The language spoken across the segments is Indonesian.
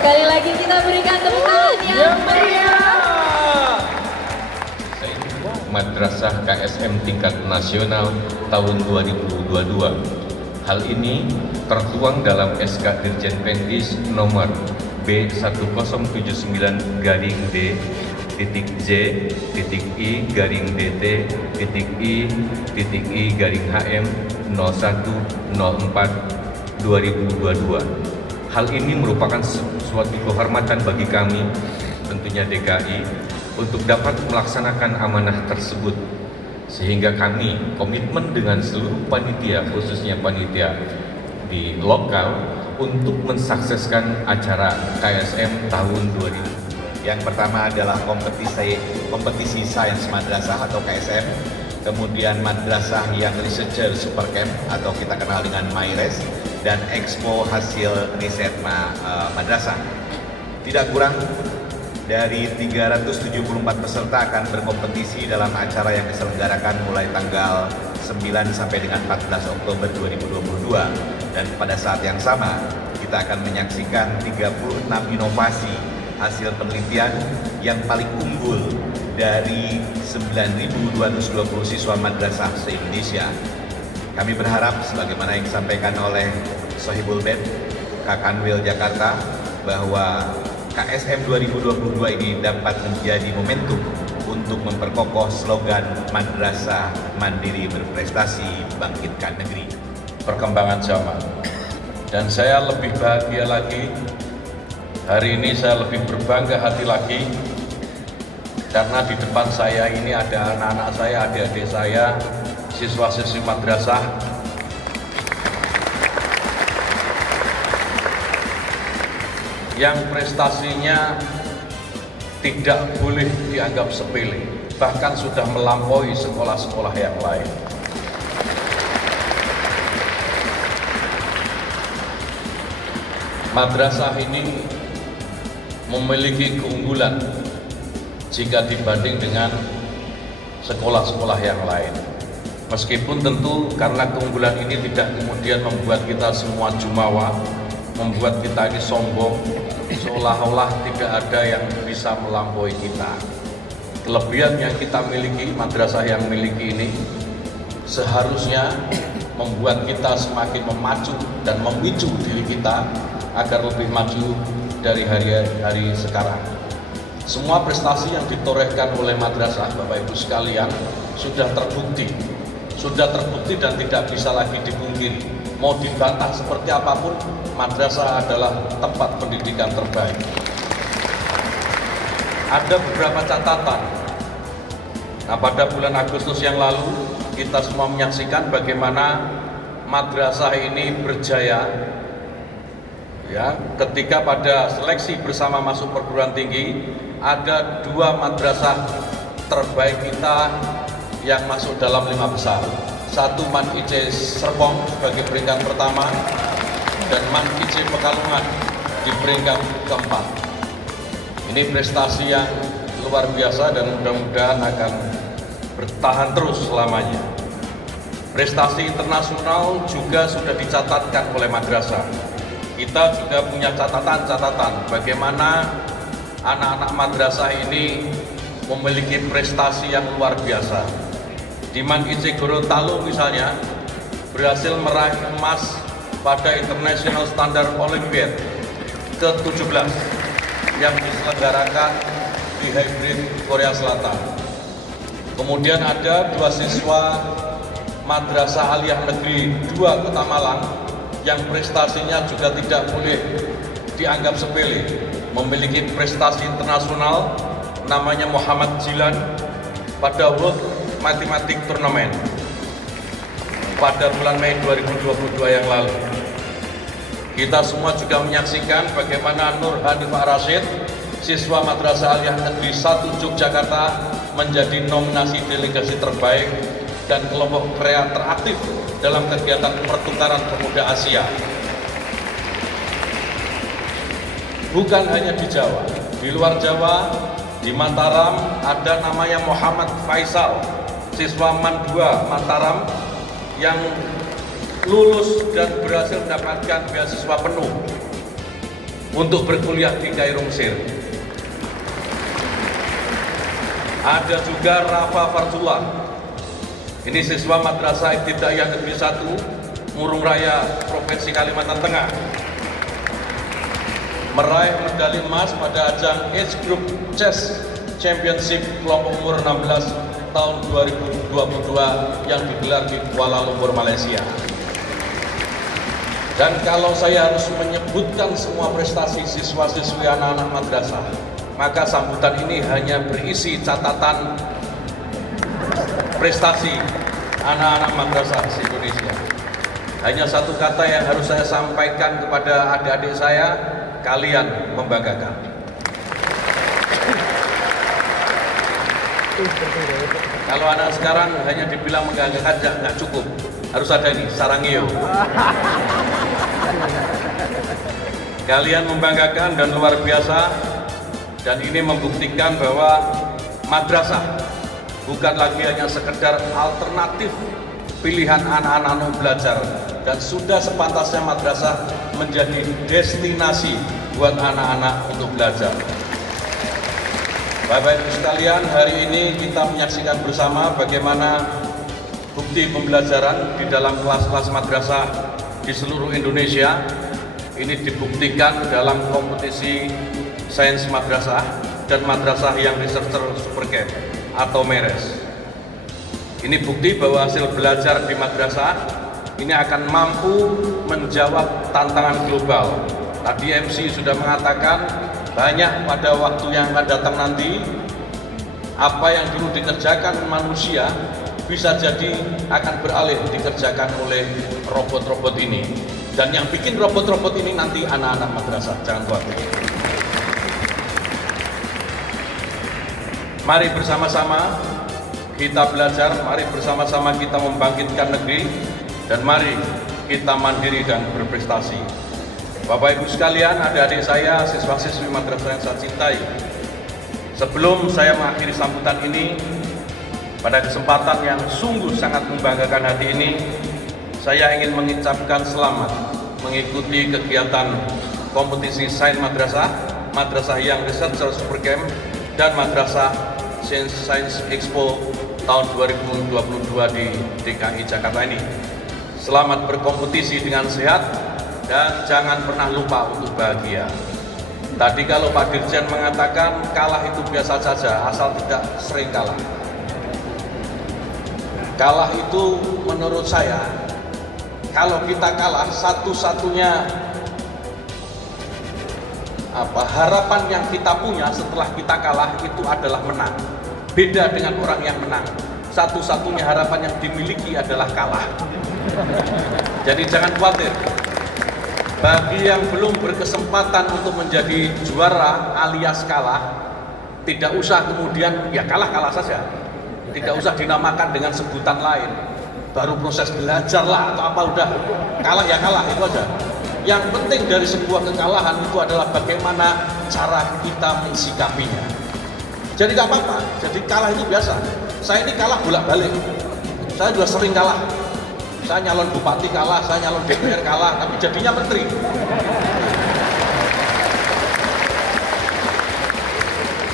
Sekali lagi kita berikan tepuk tangan yang meriah. Madrasah KSM tingkat nasional tahun 2022. Hal ini tertuang dalam SK Dirjen Pendis nomor B1090-J.I.I.DT.I.I-HM 0104/2022. Hal ini merupakan suatu kehormatan bagi kami, tentunya DKI, untuk dapat melaksanakan amanah tersebut, sehingga kami komitmen dengan seluruh panitia, khususnya panitia di lokal, untuk mensukseskan acara KSM tahun 2000. Yang pertama adalah kompetisi sains madrasah atau KSM, kemudian madrasah yang researcher supercamp atau kita kenal dengan MyRes, dan expo hasil riset madrasah. Tidak kurang dari 374 peserta akan berkompetisi dalam acara yang diselenggarakan mulai tanggal 9 sampai dengan 14 Oktober 2022. Dan pada saat yang sama, kita akan menyaksikan 36 inovasi hasil penelitian yang paling unggul dari 9.220 siswa madrasah se-Indonesia. Kami berharap, sebagaimana yang disampaikan oleh Sohibul Bed, Kakanwil Jakarta, bahwa KSM 2022 ini dapat menjadi momentum untuk memperkokoh slogan Madrasah Mandiri Berprestasi Bangkitkan Negeri. Perkembangan zaman. Dan saya lebih bahagia lagi, hari ini saya lebih berbangga hati lagi, karena di depan saya ini ada anak-anak saya, adik-adik saya, siswa-siswi madrasah yang prestasinya tidak boleh dianggap sepele, bahkan sudah melampaui sekolah-sekolah yang lain. Madrasah ini memiliki keunggulan jika dibanding dengan sekolah-sekolah yang lain. Meskipun tentu karena keunggulan ini tidak kemudian membuat kita semua jumawa, membuat kita ini sombong, seolah-olah tidak ada yang bisa melampaui kita. Kelebihan yang kita miliki, madrasah yang miliki ini, seharusnya membuat kita semakin memacu dan memicu diri kita agar lebih maju dari hari-hari sekarang. Semua prestasi yang ditorehkan oleh madrasah, Bapak Ibu sekalian, sudah terbukti dan tidak bisa lagi dipungkiri. Mau dibantah seperti apapun, madrasah adalah tempat pendidikan terbaik. Ada beberapa catatan. Nah, pada bulan Agustus yang lalu, kita semua menyaksikan bagaimana madrasah ini berjaya, ya, ketika pada seleksi bersama masuk perguruan tinggi, ada 2 madrasah terbaik kita yang masuk dalam 5 besar. Satu Man IC Serpong sebagai peringkat pertama, dan Man IC Pekalongan di peringkat keempat. Ini prestasi yang luar biasa dan mudah-mudahan akan bertahan terus selamanya. Prestasi internasional juga sudah dicatatkan oleh madrasah. Kita juga punya catatan-catatan bagaimana anak-anak madrasah ini memiliki prestasi yang luar biasa. Di Man IC Gorontalo misalnya berhasil meraih emas pada International Standard Olympiad ke-17 yang diselenggarakan di Hybrid, Korea Selatan. Kemudian ada 2 siswa Madrasah Aliyah Negeri 2 Kota Malang yang prestasinya juga tidak boleh dianggap sepele, memiliki prestasi internasional, namanya Muhammad Jilan, pada World Mathematics Tournament pada bulan Mei 2022 yang lalu. Kita semua juga menyaksikan bagaimana Nur Hanifah Rashid, siswa Madrasah Aliyah Negeri 1 Yogyakarta, menjadi nominasi delegasi terbaik dan kelompok kreatif teraktif dalam kegiatan pertukaran pemuda Asia. Bukan hanya di Jawa, di luar Jawa, di Mataram ada namanya Muhammad Faisal, siswa Man 2 Mataram, yang lulus dan berhasil mendapatkan beasiswa penuh untuk berkuliah di Kairo, Mesir. Ada juga Rafa Farzullah. Ini siswa Madrasah Ibtidaiyah Negeri 1, Murung Raya, Provinsi Kalimantan Tengah. Meraih medali emas pada ajang Age Group Chess Championship kelompok umur 16 tahun 2022 yang digelar di Kuala Lumpur, Malaysia. Dan kalau saya harus menyebutkan semua prestasi siswa-siswi anak-anak madrasah, maka sambutan ini hanya berisi catatan prestasi anak-anak madrasah se-Indonesia. Hanya satu kata yang harus saya sampaikan kepada adik-adik saya, kalian membanggakan. Kalau anak sekarang hanya dibilang membanggakan, nggak cukup. Harus ada ini, sarangio. Kalian membanggakan dan luar biasa, dan ini membuktikan bahwa madrasah bukan lagi hanya sekedar alternatif pilihan anak-anak belajar, dan sudah sepantasnya madrasah menjadi destinasi buat anak-anak untuk belajar. Bapak Ibu sekalian, hari ini kita menyaksikan bersama bagaimana bukti pembelajaran di dalam kelas-kelas madrasah di seluruh Indonesia ini dibuktikan dalam kompetisi sains madrasah dan madrasah yang researcher supercamp atau MERES. Ini bukti bahwa hasil belajar di madrasah ini akan mampu menjawab tantangan global. Tadi MC sudah mengatakan banyak pada waktu yang akan datang nanti, apa yang dulu dikerjakan manusia bisa jadi akan beralih dikerjakan oleh robot-robot ini. Dan yang bikin robot-robot ini nanti anak-anak madrasah, jangan khawatir. Mari bersama-sama kita belajar, mari bersama-sama kita membangkitkan negeri, dan mari kita mandiri dan berprestasi. Bapak Ibu sekalian, adik-adik saya, siswa-siswi madrasah yang saya cintai, sebelum saya mengakhiri sambutan ini, pada kesempatan yang sungguh sangat membanggakan hati ini, saya ingin mengucapkan selamat mengikuti kegiatan kompetisi sains madrasah, madrasah yang researcher supercamp, dan madrasah Science Expo tahun 2022 di DKI Jakarta ini. Selamat berkompetisi dengan sehat, dan jangan pernah lupa untuk bahagia. Tadi kalau Pak Dirjen mengatakan kalah itu biasa saja, asal tidak sering kalah. Kalah itu menurut saya, kalau kita kalah, satu-satunya harapan yang kita punya setelah kita kalah itu adalah menang. Beda dengan orang yang menang, satu-satunya harapan yang dimiliki adalah kalah. Jadi jangan khawatir. Bagi yang belum berkesempatan untuk menjadi juara alias kalah, tidak usah kemudian ya kalah-kalah saja. Tidak usah dinamakan dengan sebutan lain. Baru proses belajar lah atau apa, udah kalah ya kalah, itu aja. Yang penting dari sebuah kekalahan itu adalah bagaimana cara kita mensikapinya. Jadi gak apa-apa, jadi kalah itu biasa. Saya ini kalah bolak-balik. Saya juga sering kalah. Saya nyalon bupati kalah, saya nyalon DPR kalah, tapi jadinya menteri.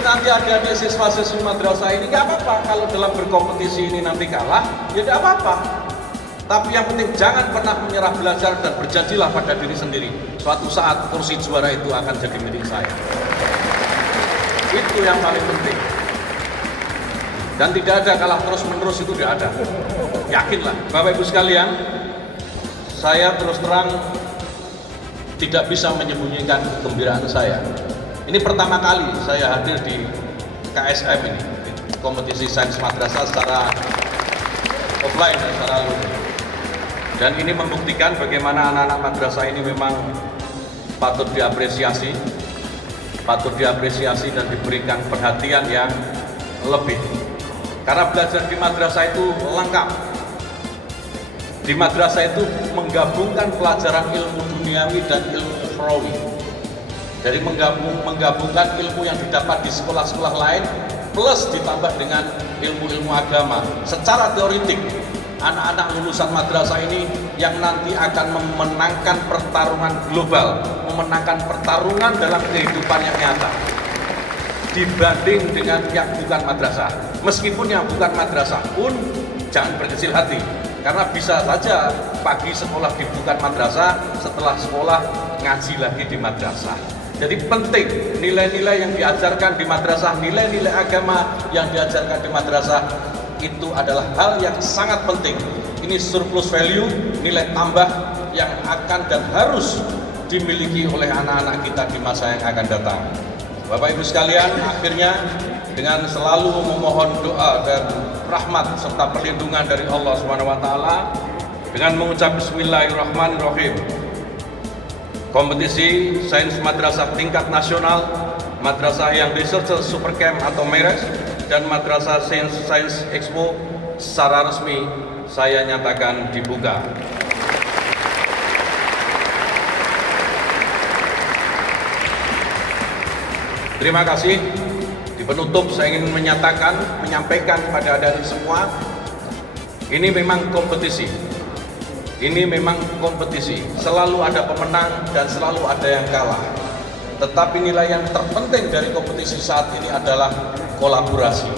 Nanti adik-adik siswa-siswi madrasah ini gak apa-apa kalau dalam berkompetisi ini nanti kalah, ya gak apa-apa. Tapi yang penting jangan pernah menyerah belajar, dan berjanjilah pada diri sendiri, suatu saat kursi juara itu akan jadi milik saya. Itu yang paling penting. Dan tidak ada kalah terus-menerus, itu tidak ada. Yakinlah, Bapak Ibu sekalian, saya terus terang tidak bisa menyembunyikan kegembiraan saya. Ini pertama kali saya hadir di KSM ini, di kompetisi sains madrasah secara offline dan secara luring. Dan ini membuktikan bagaimana anak-anak madrasah ini memang patut diapresiasi dan diberikan perhatian yang lebih. Karena belajar di madrasah itu lengkap. Di madrasah itu menggabungkan pelajaran ilmu duniawi dan ilmu ukhrawi. Jadi menggabungkan ilmu yang didapat di sekolah-sekolah lain plus ditambah dengan ilmu-ilmu agama. Secara teoritik, anak-anak lulusan madrasah ini yang nanti akan memenangkan pertarungan global, memenangkan pertarungan dalam kehidupan yang nyata dibanding dengan yang bukan madrasah. Meskipun yang bukan madrasah pun jangan berkecil hati, karena bisa saja pagi sekolah di bukan madrasah, setelah sekolah ngaji lagi di madrasah. Jadi penting nilai-nilai yang diajarkan di madrasah, nilai-nilai agama yang diajarkan di madrasah itu adalah hal yang sangat penting. Ini surplus value, nilai tambah yang akan dan harus dimiliki oleh anak-anak kita di masa yang akan datang. Bapak Ibu sekalian, akhirnya dengan selalu memohon doa dan rahmat serta perlindungan dari Allah SWT, dengan mengucap Bismillahirrahmanirrahim, kompetisi Sains Madrasah tingkat nasional, Madrasah yang Researcher Supercamp atau MERES, dan Madrasah Science Expo secara resmi saya nyatakan dibuka. Terima kasih. Di penutup saya ingin menyampaikan kepada adik-adik semua, ini memang kompetisi. Ini memang kompetisi. Selalu ada pemenang dan selalu ada yang kalah. Tetapi nilai yang terpenting dari kompetisi saat ini adalah kolaborasi.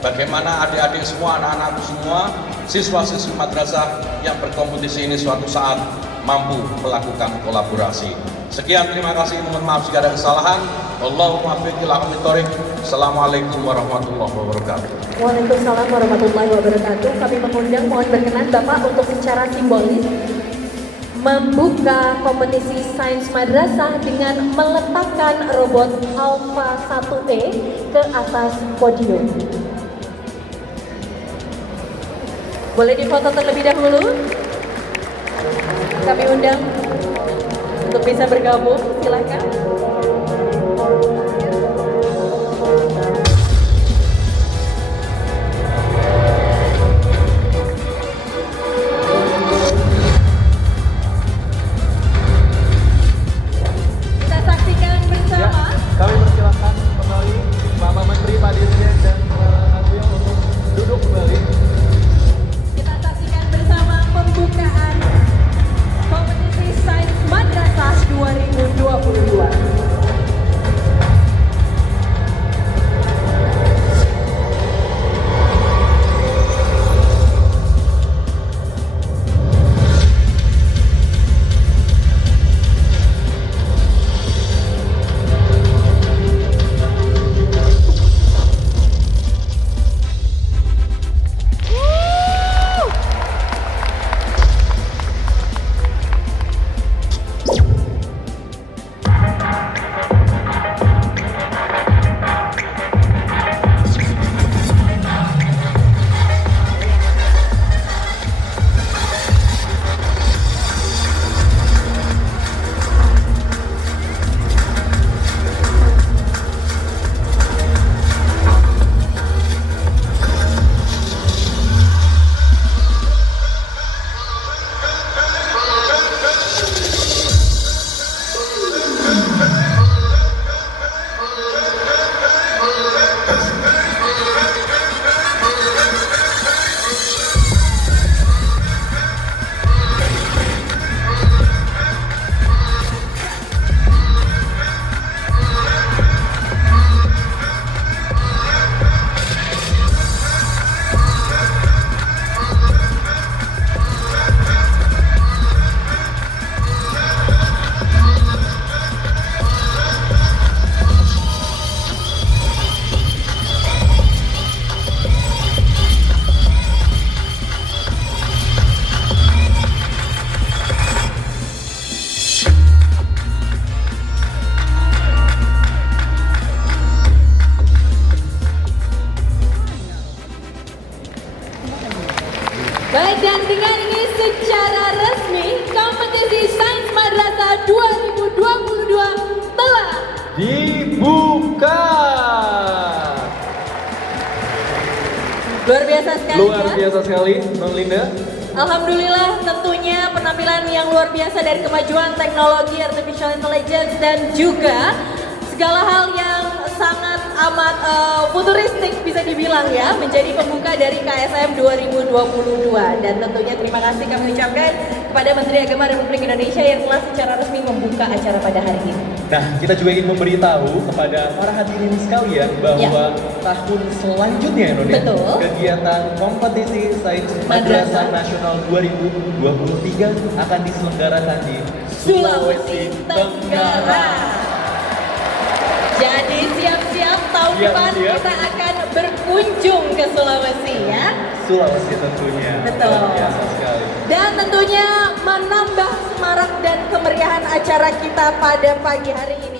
Bagaimana adik-adik semua, anak-anakku semua, siswa-siswi madrasah yang berkompetisi ini suatu saat mampu melakukan kolaborasi. Sekian, terima kasih, mohon maaf jika ada kesalahan. Allahumma muwaffiq ila aqwamit thoriq. Assalamualaikum warahmatullahi wabarakatuh. Waalaikumsalam warahmatullahi wabarakatuh. Kami mengundang, mohon berkenan Bapak untuk secara simbolis membuka kompetisi Sains Madrasah dengan meletakkan robot Alpha 1E ke atas podium. Boleh difoto terlebih dahulu? Kami undang untuk bisa bergabung, silakan. Kita saksikan bersama. Kami persilakan kembali Bapak Menteri, Pak Dirjen dan Adil untuk duduk kembali. Kita saksikan bersama pembukaan kompetisi Sains Madrasah 2022. Baik, dan dengan ini secara resmi kompetisi Sains Madrasah 2022 telah Dibuka. luar biasa sekali. Luar ya. biasa sekali, Non Linda. Alhamdulillah, tentunya penampilan yang luar biasa dari kemajuan teknologi artificial intelligence dan juga segala hal yang sangat amat futuristik bisa dibilang ya, menjadi pembuka dari KSM 2022. Dan tentunya terima kasih kami ucapkan kepada Menteri Agama Republik Indonesia yang telah secara resmi membuka acara pada hari ini. Nah, kita juga ingin memberitahu kepada para hadirin sekalian bahwa tahun selanjutnya Betul. kegiatan kompetisi Sains Madrasah Nasional 2023 akan diselenggarakan di Sulawesi Tenggara. Jadi siap-siap tahun depan kita akan berkunjung ke Sulawesi ya. Sulawesi tentunya. Betul. Luar biasa sekali. Dan tentunya menambah semarak dan kemeriahan acara kita pada pagi hari ini.